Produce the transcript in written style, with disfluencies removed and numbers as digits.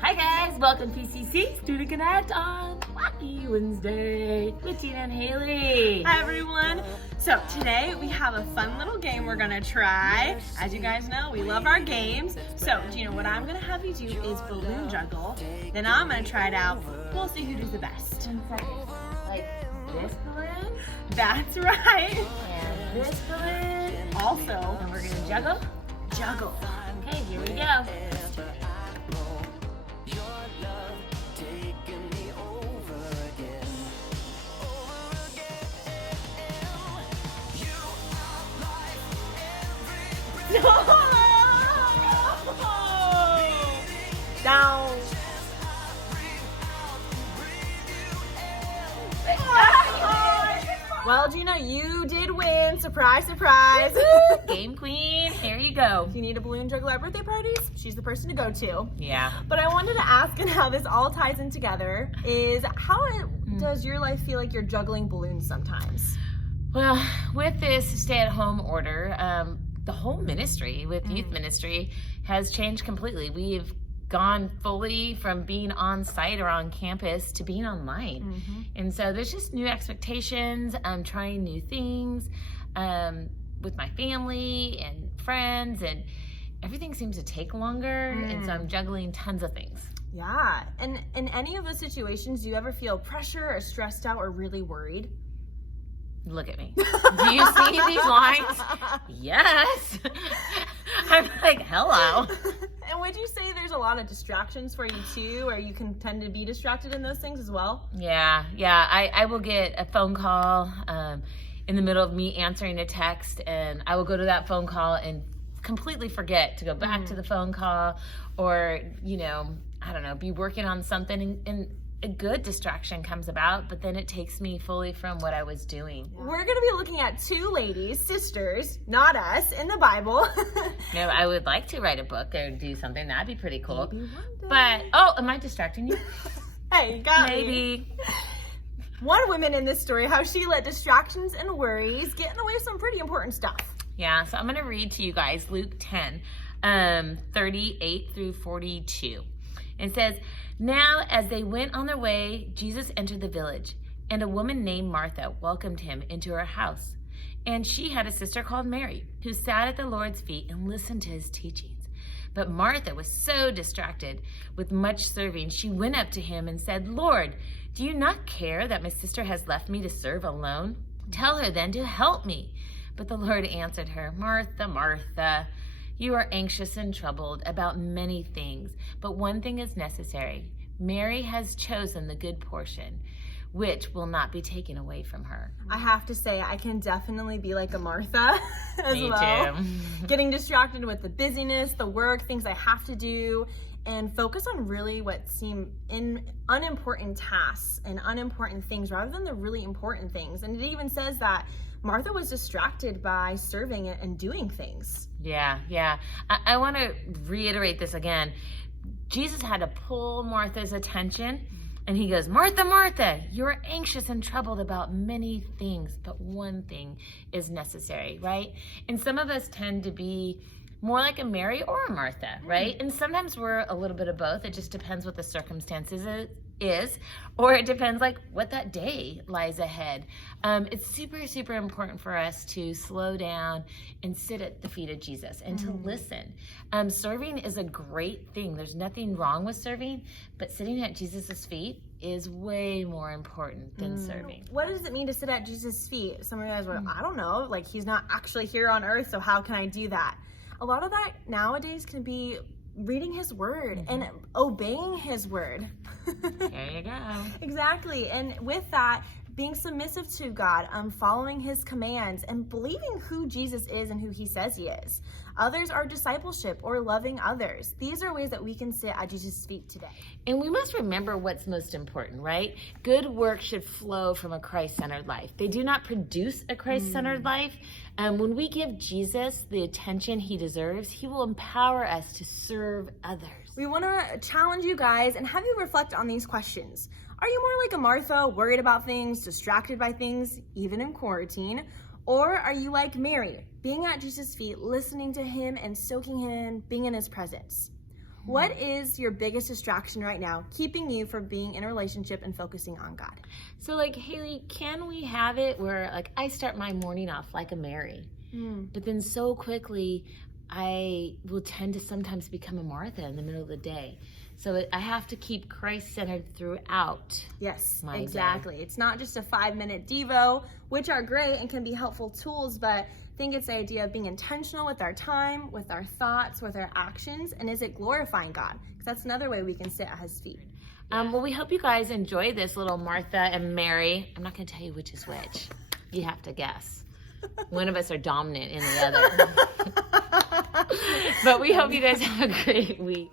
Hi guys, welcome to PCC Student Connect on Wacky Wednesday with Gina and Hailey. Hi everyone. So today we have a fun little game we're gonna try. As you guys know, we love our games. So Gina, what I'm gonna have you do is balloon juggle. Then I'm gonna try it out. We'll see who does the best. Like this balloon That's right. and this balloon. Also, And we're gonna juggle. juggle. Okay, here we go. Down. Well, Gina, you did win. Surprise, surprise. Game queen, here you go. If you need a balloon juggler at birthday parties, she's the person to go to. Yeah. But I wanted to ask, and how this all ties in together, is does your life feel like you're juggling balloons sometimes? Well, with this stay-at-home order, the whole ministry with youth ministry has changed completely. We've gone fully from being on site or on campus to being online. And so there's just new expectations. I'm trying new things with my family and friends, and everything seems to take longer. And so I'm juggling tons of things. Yeah. And in any of those situations, do you ever feel pressure or stressed out or really worried? Look at me. Do you see these lines? Yes. I'm like, hello. And would you say there's a lot of distractions for you too, or you can tend to be distracted in those things as well? Yeah. I will get a phone call in the middle of me answering a text, and I will go to that phone call and completely forget to go back to the phone call, or, I don't know, be working on something and a good distraction comes about, but then it takes me fully from what I was doing. We're going to be looking at two ladies, sisters, not us, in the Bible. I would like to write a book or do something. That'd be pretty cool. Maybe one day. But, am I distracting you? Hey, you got me. Maybe. One woman in this story, how she let distractions and worries get in the way of some pretty important stuff. Yeah, so I'm going to read to you guys Luke 10, 38 through 42. It says, "Now as they went on their way, Jesus entered the village, and a woman named Martha welcomed him into her house. And she had a sister called Mary, who sat at the Lord's feet and listened to his teachings. But Martha was so distracted with much serving, she went up to him and said, 'Lord, do you not care that my sister has left me to serve alone? Tell her then to help me.' But the Lord answered her, 'Martha, Martha, you are anxious and troubled about many things, but one thing is necessary. Mary has chosen the good portion, which will not be taken away from her.'" I have to say, I can definitely be like a Martha as Me well. too. Getting distracted with the busyness, the work, things I have to do, and focus on really what seem unimportant tasks and unimportant things rather than the really important things. And it even says that Martha was distracted by serving and doing things. Yeah. I want to reiterate this again. Jesus had to pull Martha's attention, and he goes, "Martha, Martha, you're anxious and troubled about many things, but one thing is necessary," right? And some of us tend to be more like a Mary or a Martha, right? And sometimes we're a little bit of both. It just depends what the circumstances is, or it depends like what that day lies ahead. It's super, super important for us to slow down and sit at the feet of Jesus and to listen. Serving is a great thing. There's nothing wrong with serving, but sitting at Jesus's feet is way more important than serving. What does it mean to sit at Jesus' feet? Some of you guys were, I don't know, like he's not actually here on earth, so how can I do that? A lot of that nowadays can be reading his word and obeying his word. There you go. Exactly. And with that, being submissive to God, following his commands, and believing who Jesus is and who he says he is. Others are discipleship or loving others. These are ways that we can sit at Jesus' feet today. And we must remember what's most important, right? Good work should flow from a Christ-centered life. They do not produce a Christ-centered life. When we give Jesus the attention he deserves, he will empower us to serve others. We want to challenge you guys and have you reflect on these questions. Are you more like a Martha, worried about things, distracted by things, even in quarantine? Or are you like Mary, being at Jesus' feet, listening to him and soaking him in, being in his presence? What is your biggest distraction right now, keeping you from being in a relationship and focusing on God? So, like, Hailey, can we have it where, like, I start my morning off like a Mary, but then so quickly I will tend to sometimes become a Martha in the middle of the day. So I have to keep Christ-centered throughout. Yes, my exactly. day. It's not just a 5-minute Devo, which are great and can be helpful tools, but I think it's the idea of being intentional with our time, with our thoughts, with our actions, and is it glorifying God? Because that's another way we can sit at his feet. Well, we hope you guys enjoy this little Martha and Mary. I'm not going to tell you which is which. You have to guess. One of us are dominant in the other. But we hope you guys have a great week.